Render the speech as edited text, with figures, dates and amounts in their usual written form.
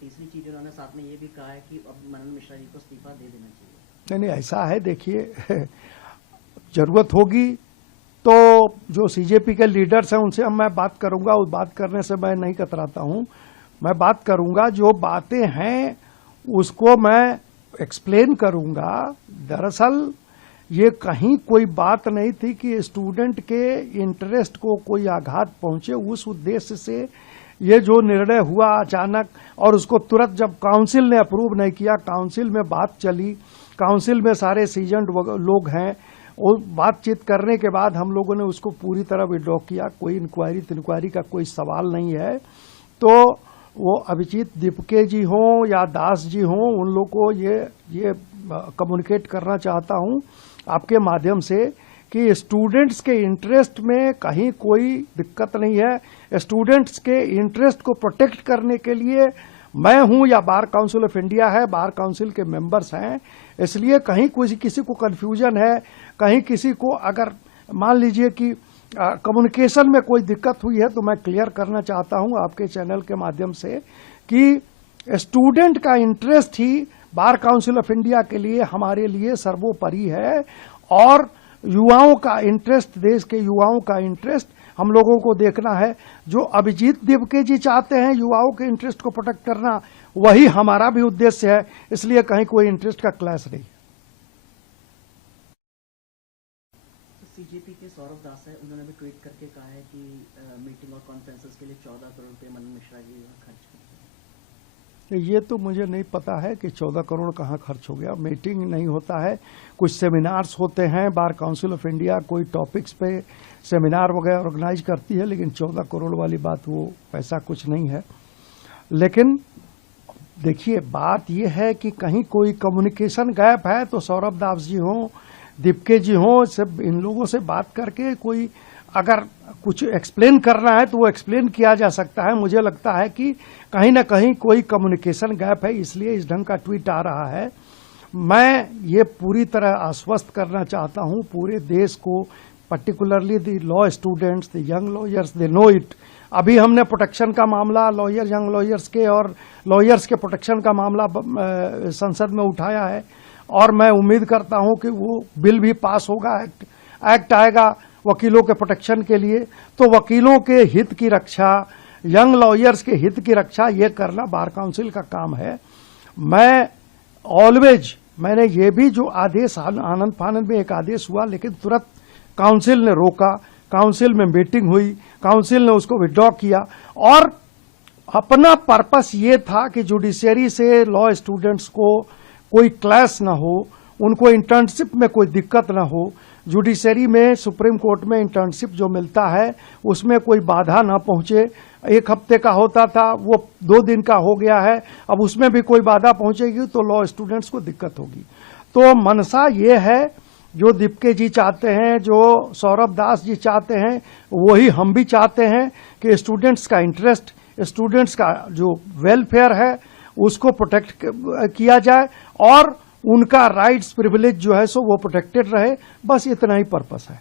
तीसरी चीज उन्होंने साथ में ये भी कहा है कि अब मनन मिश्रा जी को इस्तीफा दे देना चाहिए। नहीं, ऐसा है, देखिए जरूरत होगी तो जो सीजेपी के लीडर्स हैं उनसे मैं बात करूंगा, उस बात करने से मैं नहीं कतराता हूं। मैं बात करूंगा, जो बातें हैं उसको मैं एक्सप्लेन करूंगा। दरअसल ये कहीं कोई बात नहीं थी कि स्टूडेंट के इंटरेस्ट को कोई आघात पहुंचे, उस उद्देश्य से ये जो निर्णय हुआ अचानक, और उसको तुरंत जब काउंसिल ने अप्रूव नहीं किया, काउंसिल में बात चली, काउंसिल में सारे सीजन्ड लोग हैं, और बातचीत करने के बाद हम लोगों ने उसको पूरी तरह विड्रॉ किया। कोई इंक्वायरी का कोई सवाल नहीं है। तो वो अभिजीत दीपके जी हों या दास जी हों, उन लोग को ये कम्युनिकेट करना चाहता हूं आपके माध्यम से कि स्टूडेंट्स के इंटरेस्ट में कहीं कोई दिक्कत नहीं है। स्टूडेंट्स के इंटरेस्ट को प्रोटेक्ट करने के लिए मैं हूं या बार काउंसिल ऑफ इंडिया है, बार काउंसिल के मेंबर्स हैं, इसलिए कहीं किसी को कंफ्यूजन है, कहीं किसी को अगर मान लीजिए कि कम्युनिकेशन में कोई दिक्कत हुई है तो मैं क्लियर करना चाहता हूं आपके चैनल के माध्यम से कि स्टूडेंट का interest he bar council of India के लिए, हमारे लिए सर्वोपरि है, और युवाओं का इंटरेस्ट, देश के युवाओं का इंटरेस्ट हम लोगों को देखना है। जो अभिजीत दीपके जी चाहते हैं युवाओं के इंटरेस्ट को प्रोटेक्ट करना, वही हमारा भी उद्देश्य है, इसलिए कहीं कोई इंटरेस्ट का क्लैश नहीं। सीजेपी के सौरभ दास है, उन्होंने भी ट्वीट करके कहा है कि मीटिंग और कॉन्फ्रेंसेस के लिए 14 करोड़ रुपए मनन मिश्रा जी खर्च किए। ये तो मुझे नहीं पता है कि 14 करोड़ कहाँ खर्च हो गया। मीटिंग नहीं होता है, कुछ सेमिनार्स होते हैं, बार काउंसिल ऑफ इंडिया कोई टॉपिक्स पे सेमिनार वगैरह ऑर्गेनाइज करती है, लेकिन 14 करोड़ वाली बात, वो पैसा कुछ नहीं है। लेकिन देखिए, बात यह है कि कहीं कोई कम्युनिकेशन गैप है तो सौरभ दास जी हों, दीपके जी हों, सब इन लोगों से बात करके कोई अगर कुछ एक्सप्लेन करना है तो वो एक्सप्लेन किया जा सकता है। मुझे लगता है कि कहीं ना कहीं कोई कम्युनिकेशन गैप है, इसलिए इस ढंग का ट्वीट आ रहा है। मैं ये पूरी तरह आश्वस्त करना चाहता हूं पूरे देश को, particularly the law students, the young lawyers, they know it. अभी हमने प्रोटेक्शन का मामला यंग लॉयर्स के और लॉयर्स के प्रोटेक्शन का मामला संसद में उठाया है, और मैं उम्मीद करता हूं कि वो बिल भी पास होगा, एक्ट आएगा वकीलों के प्रोटेक्शन के लिए। तो वकीलों के हित की रक्षा, यंग लॉयर्स के हित की रक्षा, ये करना बार काउंसिल का काम है। मैं ऑलवेज, मैंने ये भी जो आदेश आनंद फानंद में एक आदेश हुआ, लेकिन तुरंत काउंसिल ने रोका, काउंसिल में मीटिंग हुई, काउंसिल ने उसको विड्रॉ किया, और अपना पर्पस ये था कि जुडिशरी से लॉ स्टूडेंट्स को कोई क्लैश ना हो, उनको इंटर्नशिप में कोई दिक्कत ना हो। जुडिशरी में, सुप्रीम कोर्ट में इंटर्नशिप जो मिलता है उसमें कोई बाधा ना पहुंचे। 1 हफ्ते का होता था, वो 2 दिन का हो गया है, अब उसमें भी कोई बाधा पहुंचेगी तो लॉ स्टूडेंट्स को दिक्कत होगी। तो मनसा ये है, जो दीपके जी चाहते हैं, जो सौरभ दास जी चाहते हैं, वही हम भी चाहते हैं कि स्टूडेंट्स का इंटरेस्ट, स्टूडेंट्स का जो वेलफेयर है उसको प्रोटेक्ट किया जाए, और उनका राइट्स प्रिविलेज जो है सो वो प्रोटेक्टेड रहे। बस इतना ही पर्पस है।